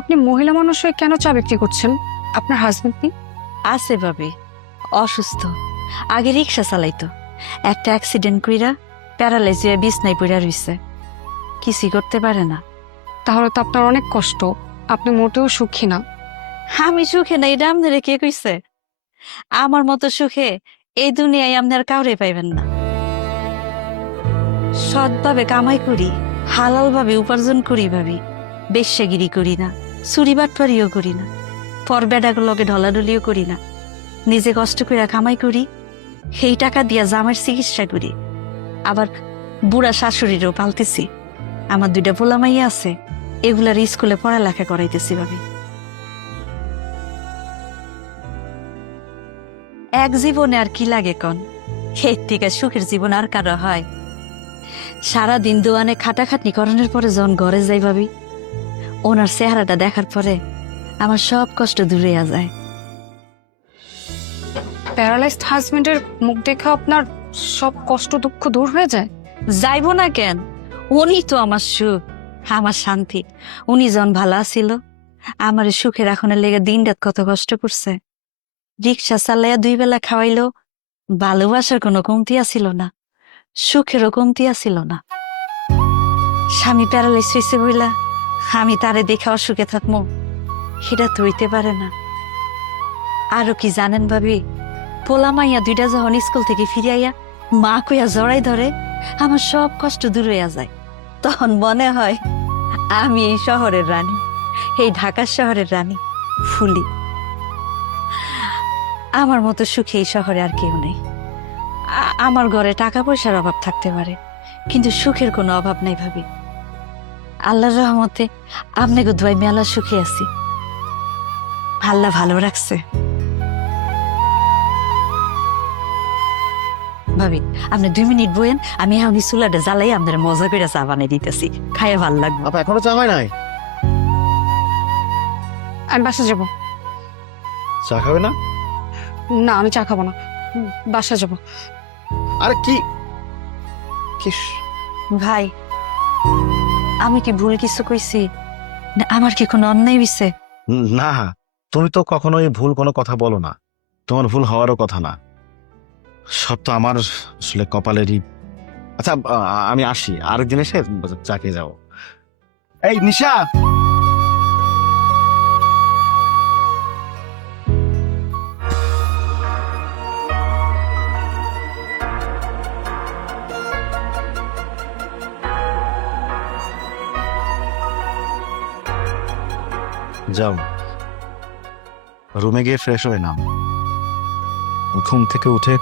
আপনি মহিলা মানুষ হয়ে কেন চা বিক্রি করছেন? আপনার হাজবেন্ড নেই? আছে ভাবি, অসুস্থ। আগে রিক্সা চালাইতো, একটা অ্যাক্সিডেন্ট কইরা প্যারালাইজ হয়ে বিছনায় পড়া রইছে, কিছুই করতে পারে না। তাহলে তো আপনার অনেক কষ্ট, আপনি মোটেও সুখী না। আমি সুখে না, এটা আপনারে কে কইছে? আমার মতো সুখে এই দুনিয়ায় আপনার কাউরে পাইবেন না। সৎভাবে কামাই করি, হালাল ভাবে উপার্জন করি ভাবি, বেশ্যাগিরি করি না, চুরি বাটপারিও করি না, পর বেডাগুলোকে লগে ঢলাঢলিও করি না। নিজে কষ্ট করে কামাই করি, সেই টাকা দিয়া জামার চিকিৎসা করি, আবার বুড়া শাশুড়িরও পালতেছি। আমার 2টা পোলা মাইয়া আছে, এগুলার স্কুলে পড়ালেখা করাইতেছি ভাবি। এক জীবনে আর কি লাগে কন? এর থেকে সুখের জীবন আর কারো হয়? সারাদিন দোয়ানে খাটাখাটনি করানোর পরে যখন ঘরে যাই ভাবি, ওনার চেহারাটা দেখার পরে আমার সব কষ্ট দূরে যায়। প্যারালাইজড হাজবেন্ডের মুখ দেখে আপনার সব কষ্ট দুঃখ দূর হয়ে যায়? যাইবো না কেন? উনি তো আমার সুখ, আমার শান্তি। উনি যখন ভালো ছিল, আমার সুখে রাখনের লেগে দিন রাত কত কষ্ট করছে। রিক্সা চালাইয়া 2 বেলা খাওয়াইলো, ভালোবাসার কোনো কমতি আছিল না, সুখেরও কমতি আছিল না। স্বামী প্যারালাইজ হয়েছে বইলা আমি তারে দেখে অসুখে থাকবো, সেটা তো হইতে পারে না। আরো কি জানেন ভাবি, পোলা মাইয়া 2টা যখন স্কুল থেকে ফিরিয়াইয়া মা কইয়া জড়াই ধরে, আমার সব কষ্ট দূর হইয়া যায়। তখন মনে হয় আমি এই শহরের রানী, এই ঢাকার শহরের রানী ফুলি। আমার মতো সুখে এই শহরে আর কেউ নেই। আমার ঘরে টাকা পয়সার অভাব থাকতে পারে, কিন্তু সুখের কোনো অভাব নাই ভাবি। আল্লাহর রহমতে আপনাকে দোয়াই মেলা সুখে আছি, আল্লাহ ভালো রাখছে। ভাবি, আপনি 2 মিনিট বইয়েন, আমি এখন চুলাটা জ্বালাই আপনার মজা করে চা বানিয়ে দিতেছি, খাইয়ে ভাল লাগবে। আপা এখনো চা হয় নাই? আমি বাসা যাব। চা খাবে না? না, আমি চা খাবো না, বাসা যাব। আরে কি কি ভাই, আমি কি ভুল কিছু কইছি? না আমার কি কোনো অন্যায় হইছে? না, তুমি তো কখনোই ভুল কোনো কথা বলো না, তোমার ভুল হওয়ারও কথা না। সব তো আমার আসলে কপালেরই। আচ্ছা, আমি আসি, আরেকদিন এসে চা খেয়ে যাবো। এই নিশা, যাও রুমে গিয়ে ফ্রেশ হয়ে নাও। ঘুম থেকে উঠে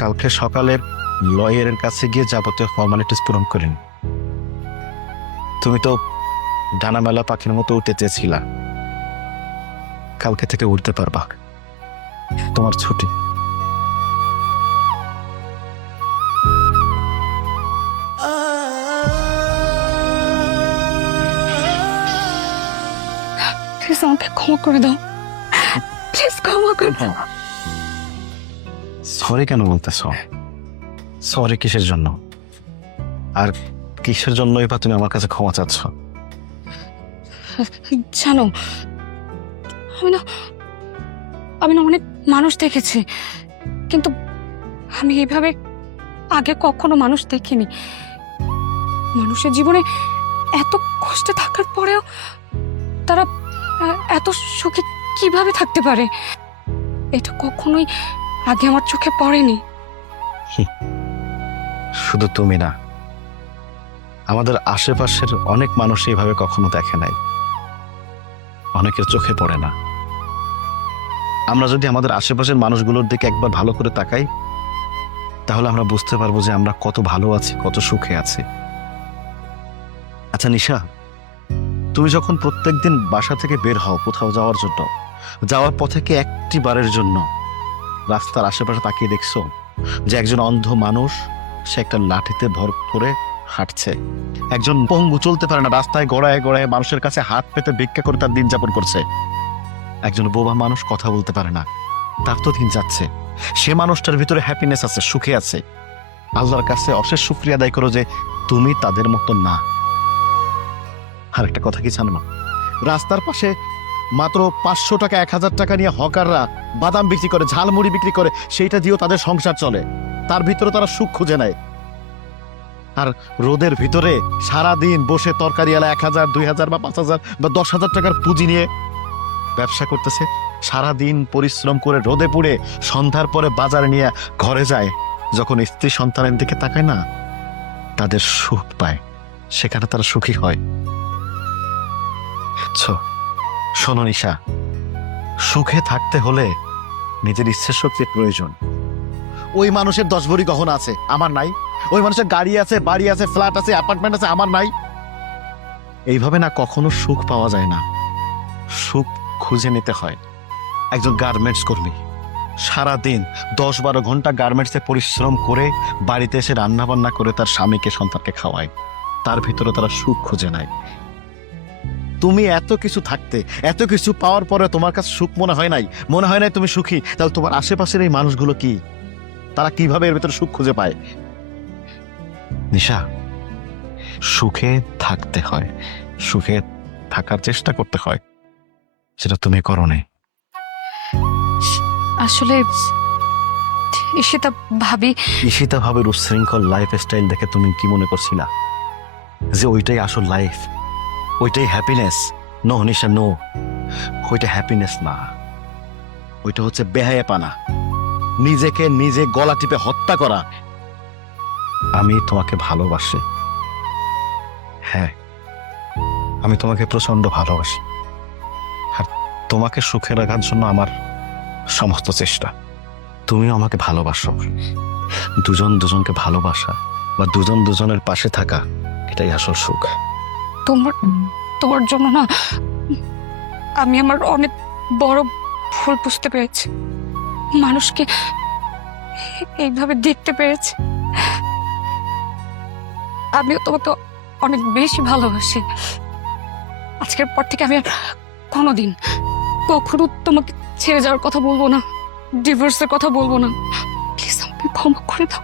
কালকে সকালে লয়ারের কাছে গিয়ে যাবতীয় ফর্মালিটিস পূরণ করেন। তুমি তো ডানা মেলা পাখির মতো উঠতে চেয়েছিলা, কালকে থেকে উঠতে পারবা, তোমার ছুটি। প্লিজ আমাকে ক্ষমা করে দাও, প্লিজ ক্ষমা করে দাও। সরি কেন বলতেছ? সরি কিসের জন্য? আর কিসের জন্যই বা তুমি আমার কাছে ক্ষমা চাচ্ছ? জানো, আমি না অনেক মানুষ দেখেছি, কিন্তু আমি এইভাবে আগে কখনো মানুষ দেখিনি। মানুষের জীবনে এত কষ্টে থাকার পরেও তারা এত সুখে কিভাবে থাকতে পারে, এটা কখনোই আগে আমার চোখে পড়েনি। শুধু তুমি না, আমাদের আশেপাশের অনেক মানুষ এইভাবে কখনো দেখে নাই, অনেকের চোখে পড়ে না। আমরা যদি আমাদের আশেপাশের মানুষগুলোর দিকে একবার ভালো করে তাকাই, তাহলে আমরা বুঝতে পারবো যে আমরা কত ভালো আছি, কত সুখে আছি। আচ্ছা নিশা, তুমি যখন প্রত্যেকদিন বাসা থেকে বের হও কোথাও যাওয়ার জন্য, যাওয়ার পথে কি একটি বারের জন্য রাস্তার আশেপাশে তাকিয়ে দেখছো যে একজন অন্ধ মানুষ, সে একটা লাঠিতে ভর করে হাঁটছে, একজন পঙ্গু চলতে পারে না, রাস্তায় গড়ায় গড়ায় মানুষের কাছে হাত পেতে ভিক্ষা করে তার দিন যাপন করছে, একজন বোবা মানুষ কথা বলতে পারে না, তার তো দিন যাচ্ছে, সে মানুষটার ভিতরে হ্যাপিনেস আছে, সুখে আছে। আল্লাহর কাছে অশেষ শুকরিয়া আদায় করো যে তুমি তাদের মতো না। আর একটা কথা কি জানো না, রাস্তার পাশে মাত্র 500 টাকা 1000 টাকা নিয়ে হকাররা বাদাম বিক্রি করে, ঝালমুড়ি বিক্রি করে, সেইটা দিয়েও তাদের সংসার চলে। তার ভিতরে তারা সুখ খুঁজে নেয়। আর রোদের ভিতরে সারা দিন বসে তরকারিওয়ালা 1000 2000 বা 5000 বা 10,000 টাকার পুঁজি নিয়ে ব্যবসা করতেছে, সারা দিন পরিশ্রম করে রোদে পুড়ে সন্ধ্যার পরে বাজারে নিয়ে ঘরে যায়, যখন স্ত্রী সন্তানের দিকে তাকায় না, তাদের সুখ পায়, সেখানে তারা সুখী হয়। বুঝছো? শোনো নিশা, সুখে থাকতে হলে নিজের ইচ্ছে শক্তির প্রয়োজন। ওই মানুষের 10 ভরি গহনা আছে, আমার নাই। ওই মানুষের গাড়ি আছে, বাড়ি আছে, ফ্ল্যাট আছে, অ্যাপার্টমেন্ট আছে, আমার নাই। এইভাবে না কখনো সুখ পাওয়া যায় না, সুখ খুঁজে নিতে হয়। একজন গার্মেন্টস কর্মী সারা দিন 10-12 ঘন্টা গার্মেন্টসে পরিশ্রম করে বাড়িতে এসে রান্না বান্না করে তার স্বামীকে সন্তানকে খাওয়ায়, তার ভিতরে তারা সুখ খুঁজে নেয়। তুমি এত কিছু থাকতে, এত কিছু পাওয়ার পরে তোমার কাছে সুখ মনে হয় নাই, মনে হয় নাই তুমি সুখী, তাহলে তোমার আশেপাশের এই মানুষগুলো কি, তারা কিভাবে এর ভিতরে সুখ খুঁজে পায়? নিশা, সুখে থাকতে হয়, সুখে থাকার চেষ্টা করতে হয়, সেটা তুমি করো নাই। আসলে ঈশিতা ভাবি, ঈশিতা ভাবের উচ্ছৃঙ্খল লাইফ স্টাইল দেখে তুমি কি মনে করছিলা যে ওইটাই আসল লাইফ, ওইটাই হ্যাপিনেস? নো নিশা, নো, ওইটা হ্যাপিনেস না, ওইটা হচ্ছে বেহায়াপনা, নিজেকে নিজে গলা টিপে হত্যা করা। আমি তোমাকে ভালোবাসি, হ্যাঁ, আমি তোমাকে প্রচন্ড ভালোবাসি, আর তোমাকে সুখে রাখার জন্য আমার সমস্ত চেষ্টা। তুমিও আমাকে ভালোবাসো। দুজন দুজনকে ভালোবাসা বা দুজন দুজনের পাশে থাকা, এটাই আসল সুখ। তোমার তোমার জন্য না আমি আমার অনেক বড় ভুল বুঝতে পেরেছি, মানুষকে এইভাবে দেখতে পেরেছি। আমিও তোমাকে অনেক বেশি ভালোবাসি। আজকের পর থেকে আমি আর কোনোদিন কখনো তোমাকে ছেড়ে যাওয়ার কথা বলবো না, ডিভোর্সের কথা বলবো না। প্লিজ আমাকে ক্ষমা করে দাও।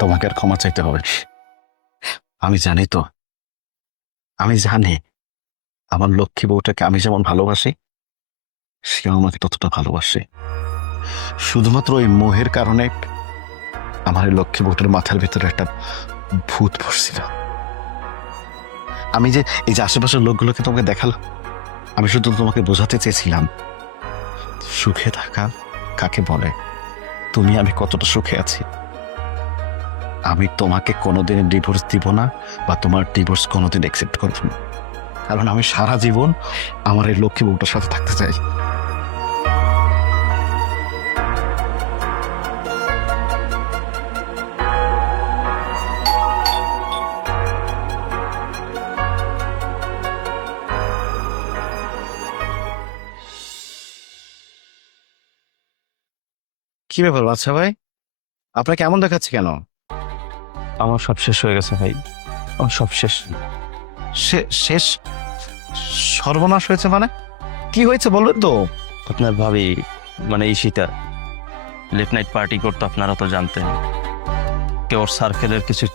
তোমাকে আর ক্ষমা চাইতে হবে না। আমি জানি তো, আমি জানি আমার লক্ষ্মী বউটাকে আমি যেমন ভালোবাসি, সেও আমাকে ততটা ভালোবাসে। শুধুমাত্র ওই মোহের কারণে আমার এই লক্ষ্মী বউটার মাথার ভিতরে একটা ভূত বসছিল। আমি যে এই যে আশেপাশের লোকগুলোকে তোমাকে দেখালাম, আমি শুধু তোমাকে বোঝাতে চেয়েছিলাম সুখে থাকা কাকে বলে, তুমি আমি কতটা সুখে আছি। আমি তোমাকে কোনোদিন ডিভোর্স দিব না, বা তোমার ডিভোর্স কোনোদিন অ্যাকসেপ্ট করবো না, কারণ আমি সারা জীবন আমার এই লক্ষ্মী বউটার সাথে থাকতে চাই। কি ব্যাপার বাচ্চা ভাই, আপনার কেমন দেখাচ্ছে কেন? আমার সব শেষ হয়ে গেছে ভাই, আমার সব শেষ। শেষ? সর্বনাশ হয়েছে মানে? কি হয়েছে বলবেন তো? আপনার ভাবি মানে ঈশিতা লেট নাইট পার্টি করতো, আপনারা তো জানতেন। ওর সার্কেলের কিছু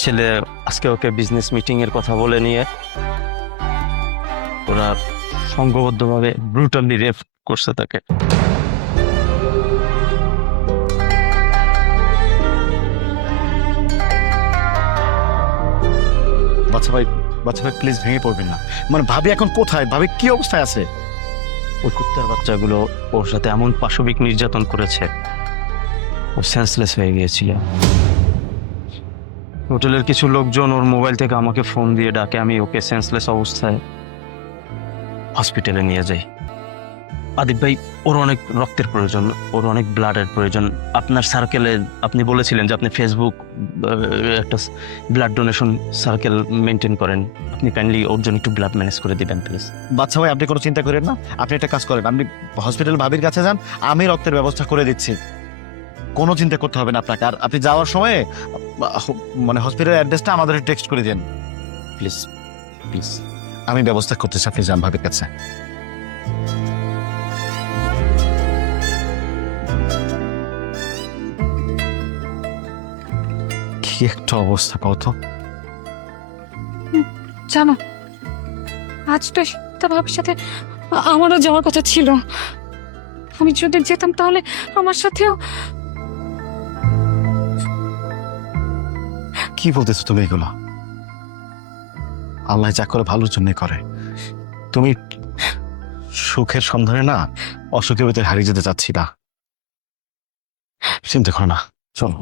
ছেলে আজকে ওকে বিজনেস মিটিং এর কথা বলে নিয়ে ওরা সংঘবদ্ধভাবে ব্রুটালি রেপ করছে তাকে। বাচ্চা ভাই, বাচ্চা ভাই প্লিজ ভেঙে পড়বেন না। মানে ভাবি এখন কোথায়, ভাবি কি অবস্থায় আছে? ওই কুত্তার বাচ্চাগুলো ওর সাথে এমন পাশবিক নির্যাতন করেছে, ও সেন্সলেস হয়ে গিয়েছিল। হোটেলের কিছু লোকজন ওর মোবাইল থেকে আমাকে ফোন দিয়ে ডাকে, আমি ওকে সেন্সলেস অবস্থায় হসপিটালে নিয়ে যাই। আদিব ভাই, ওর অনেক রক্তের প্রয়োজন, ওর অনেক ব্লাডের প্রয়োজন। আপনার সার্কেলে আপনি বলেছিলেন যে আপনি ফেসবুক একটা ব্লাড ডোনেশন সার্কেল মেনটেন করেন, আপনি কাইন্ডলি ওর জন্য একটু ব্লাড ম্যানেজ করে দিবেন প্লিজ। বাচ্চা ভাই আপনি কোনো চিন্তা করেন না, আপনি একটা কাজ করেন, আপনি হসপিটাল ভাবির কাছে যান, আমি রক্তের ব্যবস্থা করে দিচ্ছি, কোনো চিন্তা করতে হবে না আপনাকে। আর আপনি যাওয়ার সময় মানে হসপিটালের অ্যাড্রেসটা আমাদের টেক্সট করে দেন প্লিজ প্লিজ। আমি ব্যবস্থা করতেছি, আপনি যান ভাবির কাছে। কি একটা অবস্থা কত! জানো আজ তো সীতা ভাবির সাথে আমারও যাওয়ার কথা ছিল। আমি যদি যেতাম তাহলে আমার সাথেও। কি বলতেছো তুমি এগুলো? আল্লাহ যা করে ভালোর জন্য করে। তুমি সুখের সন্ধানে না অসুখের ভিতরে হারিয়ে যেতে চাচ্ছি না। চিন্তা করো না, চলো।